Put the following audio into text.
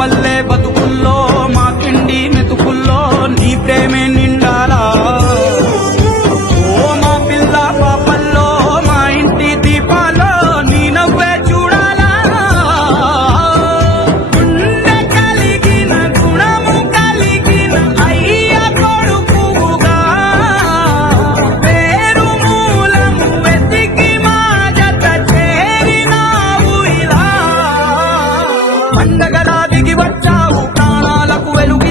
పల్లె బతుకుల్లో మా తిండి మెతుకుల్లో నీ ప్రేమే నిండాలా. ఓ మా పిల్ల పాపల్లో మా ఇంటి దీపాల్లో నీ నవ్వే చూడాలా. గుండె కలిగిన గుణము కలిగిన అయ్య కొడుకుగా పేరు మూలము వెతికి మా జత చేరినావు ఇలా. పండగలా దిగి వచ్చావు ప్రాణాలకు వెలుగు